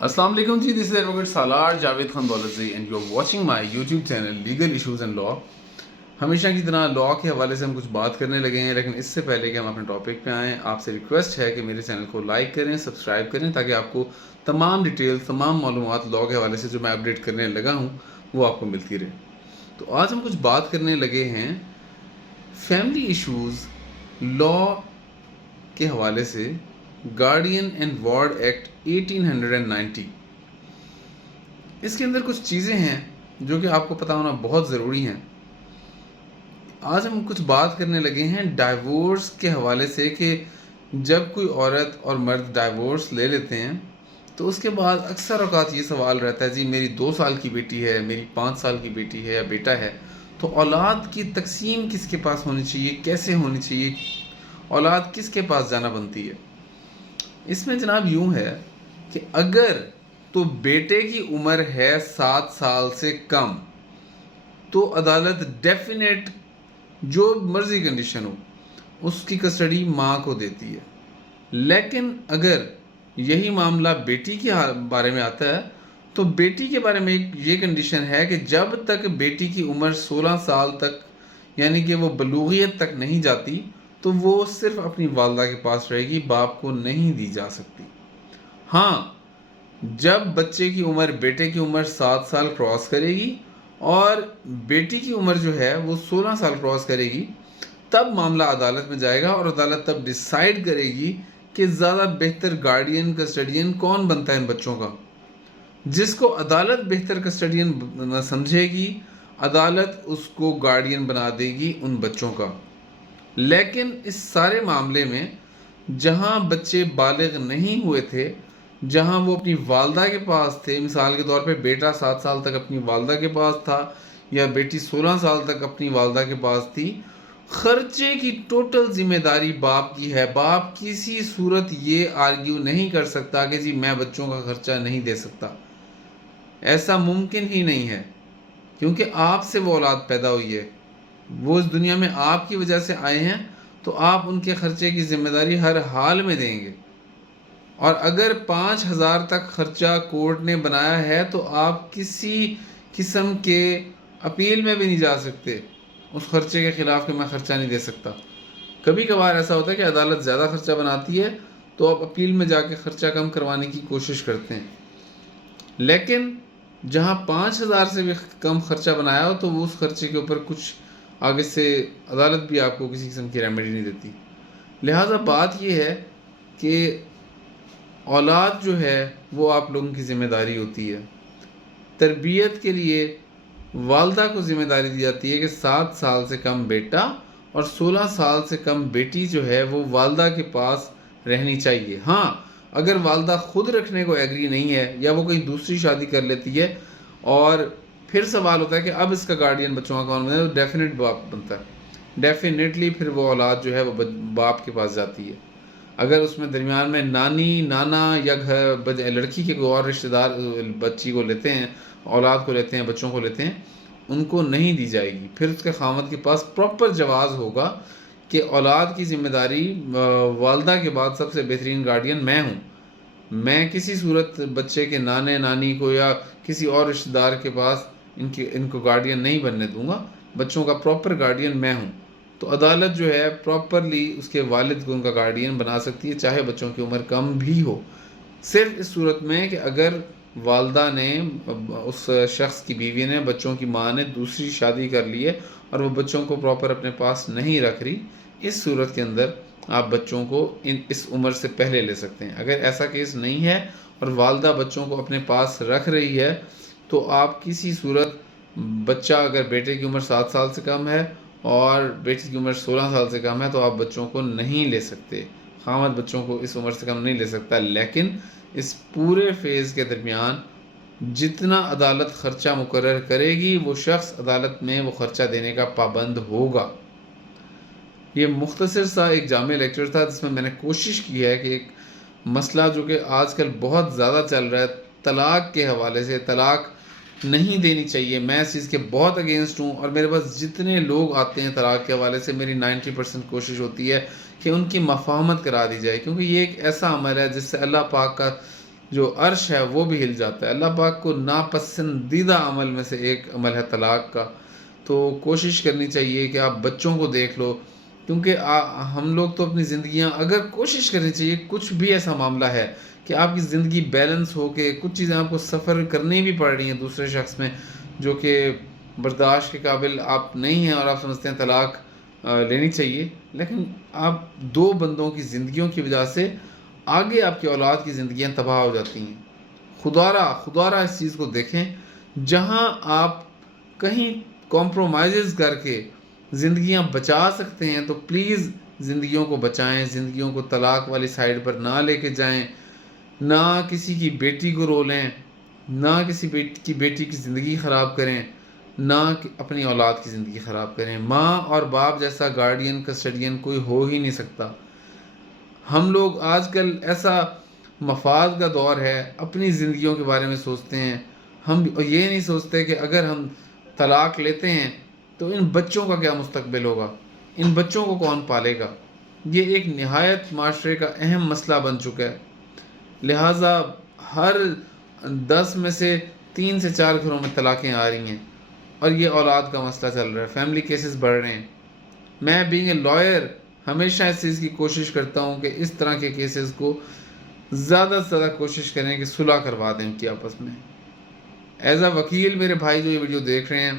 السلام علیکم جی، this is advocate Salar Javed Khan Daulatzai and you are watching my YouTube channel legal issues and law. ہمیشہ کی طرح لا کے حوالے سے ہم کچھ بات کرنے لگے ہیں، لیکن اس سے پہلے کہ ہم اپنے ٹاپک پہ آئیں، آپ سے ریکویسٹ ہے کہ میرے چینل کو لائک کریں، سبسکرائب کریں، تاکہ آپ کو تمام ڈیٹیل، تمام معلومات لا کے حوالے سے جو میں اپڈیٹ کرنے لگا ہوں وہ آپ کو ملتی رہے۔ تو آج ہم کچھ بات کرنے لگے ہیں فیملی ایشوز لا کے حوالے سے، گارڈین اینڈ وارڈ ایکٹ 1890۔ اس کے اندر کچھ چیزیں ہیں جو کہ آپ کو پتہ ہونا بہت ضروری ہیں۔ آج ہم کچھ بات کرنے لگے ہیں ڈائیورس کے حوالے سے، کہ جب کوئی عورت اور مرد ڈائیورس لے لیتے ہیں تو اس کے بعد اکثر اوقات یہ سوال رہتا ہے، جی میری 2 سال کی بیٹی ہے، میری 5 سال کی بیٹی ہے یا بیٹا ہے، تو اولاد کی تقسیم کس کے پاس ہونی چاہیے، کیسے ہونی چاہیے، اولاد کس کے پاس جانا بنتی ہے۔ اس میں جناب یوں ہے کہ اگر تو بیٹے کی عمر ہے 7 سال سے کم تو عدالت ڈیفینیٹ جو مرضی کنڈیشن ہو اس کی کسٹڈی ماں کو دیتی ہے۔ لیکن اگر یہی معاملہ بیٹی کے بارے میں آتا ہے تو بیٹی کے بارے میں یہ کنڈیشن ہے کہ جب تک بیٹی کی عمر 16 سال تک یعنی کہ وہ بلوغیت تک نہیں جاتی تو وہ صرف اپنی والدہ کے پاس رہے گی، باپ کو نہیں دی جا سکتی۔ ہاں، جب بچے کی عمر بیٹے کی عمر 7 سال کراس کرے گی اور بیٹی کی عمر جو ہے وہ 16 سال کراس کرے گی، تب معاملہ عدالت میں جائے گا اور عدالت تب ڈیسائیڈ کرے گی کہ زیادہ بہتر گارڈین کسٹڈین کون بنتا ہے ان بچوں کا۔ جس کو عدالت بہتر کسٹڈین سمجھے گی، عدالت اس کو گارڈین بنا دے گی ان بچوں کا۔ لیکن اس سارے معاملے میں جہاں بچے بالغ نہیں ہوئے تھے، جہاں وہ اپنی والدہ کے پاس تھے، مثال کے طور پہ بیٹا 7 سال تک اپنی والدہ کے پاس تھا یا بیٹی 16 سال تک اپنی والدہ کے پاس تھی، خرچے کی ٹوٹل ذمہ داری باپ کی ہے۔ باپ کسی صورت یہ آرگیو نہیں کر سکتا کہ جی میں بچوں کا خرچہ نہیں دے سکتا، ایسا ممکن ہی نہیں ہے، کیونکہ آپ سے وہ اولاد پیدا ہوئی ہے، وہ اس دنیا میں آپ کی وجہ سے آئے ہیں، تو آپ ان کے خرچے کی ذمہ داری ہر حال میں دیں گے۔ اور اگر 5,000 تک خرچہ کورٹ نے بنایا ہے تو آپ کسی قسم کے اپیل میں بھی نہیں جا سکتے اس خرچے کے خلاف کہ میں خرچہ نہیں دے سکتا۔ کبھی کبھار ایسا ہوتا ہے کہ عدالت زیادہ خرچہ بناتی ہے تو آپ اپیل میں جا کے خرچہ کم کروانے کی کوشش کرتے ہیں، لیکن جہاں 5,000 سے بھی کم خرچہ بنایا ہو تو وہ اس خرچے کے اوپر کچھ آگے سے عدالت بھی آپ کو کسی قسم کی ریمیڈی نہیں دیتی۔ لہٰذا بات یہ ہے کہ اولاد جو ہے وہ آپ لوگوں کی ذمہ داری ہوتی ہے۔ تربیت کے لیے والدہ کو ذمہ داری دی جاتی ہے کہ 7 سال سے کم بیٹا اور 16 سال سے کم بیٹی جو ہے وہ والدہ کے پاس رہنی چاہیے۔ ہاں، اگر والدہ خود رکھنے کو ایگری نہیں ہے یا وہ کوئی دوسری شادی کر لیتی ہے اور پھر سوال ہوتا ہے کہ اب اس کا گارڈین بچوں کا کون بنتا ہے، تو ڈیفینیٹ باپ بنتا ہے۔ ڈیفینیٹلی پھر وہ اولاد جو ہے وہ باپ کے پاس جاتی ہے۔ اگر اس میں درمیان میں نانی، نانا یا لڑکی کے کوئی اور رشتہ دار بچی کو لیتے ہیں، اولاد کو لیتے ہیں، بچوں کو لیتے ہیں، ان کو نہیں دی جائے گی۔ پھر اس کے خاوند کے پاس پراپر جواز ہوگا کہ اولاد کی ذمہ داری والدہ کے بعد سب سے بہترین گارڈین میں ہوں، میں کسی صورت بچے کے نانے نانی کو یا کسی اور رشتہ دار کے پاس ان کو گارڈین نہیں بننے دوں گا، بچوں کا پراپر گارڈین میں ہوں۔ تو عدالت جو ہے پراپرلی اس کے والد کو ان کا گارڈین بنا سکتی ہے، چاہے بچوں کی عمر کم بھی ہو، صرف اس صورت میں کہ اگر والدہ نے، اس شخص کی بیوی نے، بچوں کی ماں نے دوسری شادی کر لی ہے اور وہ بچوں کو پراپر اپنے پاس نہیں رکھ رہی، اس صورت کے اندر آپ بچوں کو اس عمر سے پہلے لے سکتے ہیں۔ اگر ایسا کیس نہیں ہے اور والدہ بچوں کو اپنے پاس رکھ رہی ہے تو آپ کسی صورت بچہ اگر بیٹے کی عمر 7 سال سے کم ہے اور بیٹی کی عمر 16 سال سے کم ہے تو آپ بچوں کو نہیں لے سکتے، خامد بچوں کو اس عمر سے کم نہیں لے سکتا۔ لیکن اس پورے فیز کے درمیان جتنا عدالت خرچہ مقرر کرے گی وہ شخص عدالت میں وہ خرچہ دینے کا پابند ہوگا۔ یہ مختصر سا ایک جامع لیکچر تھا جس میں نے کوشش کی ہے کہ ایک مسئلہ جو کہ آج کل بہت زیادہ چل رہا ہے، طلاق کے حوالے سے، طلاق نہیں دینی چاہیے، میں اس چیز کے بہت اگینسٹ ہوں، اور میرے پاس جتنے لوگ آتے ہیں طلاق کے حوالے سے میری 90% کوشش ہوتی ہے کہ ان کی مفاہمت کرا دی جائے، کیونکہ یہ ایک ایسا عمل ہے جس سے اللہ پاک کا جو عرش ہے وہ بھی ہل جاتا ہے۔ اللہ پاک کو ناپسندیدہ عمل میں سے ایک عمل ہے طلاق کا۔ تو کوشش کرنی چاہیے کہ آپ بچوں کو دیکھ لو، کیونکہ ہم لوگ تو اپنی زندگیاں، اگر کوشش کرنی چاہیے، کچھ بھی ایسا معاملہ ہے کہ آپ کی زندگی بیلنس ہو کے کچھ چیزیں آپ کو سفر کرنی بھی پڑ رہی ہیں دوسرے شخص میں جو کہ برداشت کے قابل آپ نہیں ہیں، اور آپ سمجھتے ہیں طلاق لینی چاہیے، لیکن آپ دو بندوں کی زندگیوں کی وجہ سے آگے آپ کی اولاد کی زندگیاں تباہ ہو جاتی ہیں۔ خدا را اس چیز کو دیکھیں، جہاں آپ کہیں کمپرومائزز کر کے زندگیاں بچا سکتے ہیں تو پلیز زندگیوں کو بچائیں، زندگیوں کو طلاق والی سائڈ پر نہ لے کے جائیں، نہ کسی کی بیٹی کو رولیں، نہ کسی بیٹی کی زندگی خراب کریں، نہ اپنی اولاد کی زندگی خراب کریں۔ ماں اور باپ جیسا گارڈین کسٹڈین کوئی ہو ہی نہیں سکتا۔ ہم لوگ آج کل ایسا مفاد کا دور ہے، اپنی زندگیوں کے بارے میں سوچتے ہیں، ہم یہ نہیں سوچتے کہ اگر ہم طلاق لیتے ہیں تو ان بچوں کا کیا مستقبل ہوگا، ان بچوں کو کون پالے گا۔ یہ ایک نہایت معاشرے کا اہم مسئلہ بن چکا ہے، لہٰذا ہر 10 میں سے 3 سے 4 گھروں میں طلاقیں آ رہی ہیں، اور یہ اولاد کا مسئلہ چل رہا ہے، فیملی کیسز بڑھ رہے ہیں۔ میں بینگ اے لائر ہمیشہ اس چیز کی کوشش کرتا ہوں کہ اس طرح کے کیسز کو زیادہ سے زیادہ کوشش کریں کہ صلح کروا دیں ان کی آپس میں۔ ایز اے وکیل میرے بھائی جو یہ ویڈیو دیکھ رہے ہیں،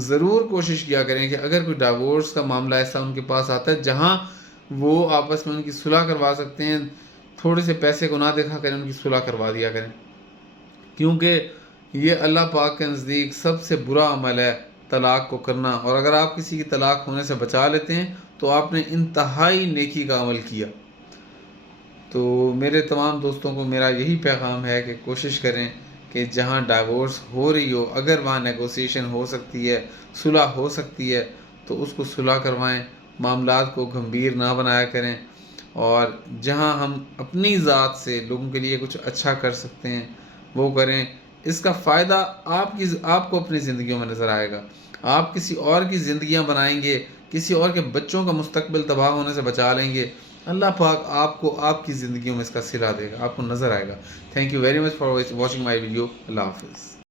ضرور کوشش کیا کریں کہ اگر کوئی ڈائیورس کا معاملہ ایسا ان کے پاس آتا ہے جہاں وہ آپس میں ان کی صلح کروا سکتے ہیں، تھوڑے سے پیسے کو نہ دیکھا کریں، ان کی صلح کروا دیا کریں، کیونکہ یہ اللہ پاک کے نزدیک سب سے برا عمل ہے طلاق کو کرنا، اور اگر آپ کسی کی طلاق ہونے سے بچا لیتے ہیں تو آپ نے انتہائی نیکی کا عمل کیا۔ تو میرے تمام دوستوں کو میرا یہی پیغام ہے کہ کوشش کریں کہ جہاں ڈائیورس ہو رہی ہو، اگر وہاں نیگوسیشن ہو سکتی ہے، صلح ہو سکتی ہے، تو اس کو صلح کروائیں، معاملات کو گمبھیر نہ بنایا کریں، اور جہاں ہم اپنی ذات سے لوگوں کے لیے کچھ اچھا کر سکتے ہیں وہ کریں۔ اس کا فائدہ آپ کو اپنی زندگیوں میں نظر آئے گا، آپ کسی اور کی زندگیاں بنائیں گے، کسی اور کے بچوں کا مستقبل تباہ ہونے سے بچا لیں گے، اللہ پاک آپ کو آپ کی زندگیوں میں اس کا صلہ دے گا، آپ کو نظر آئے گا۔ Thank you very much for watching my video. اللہ حافظ۔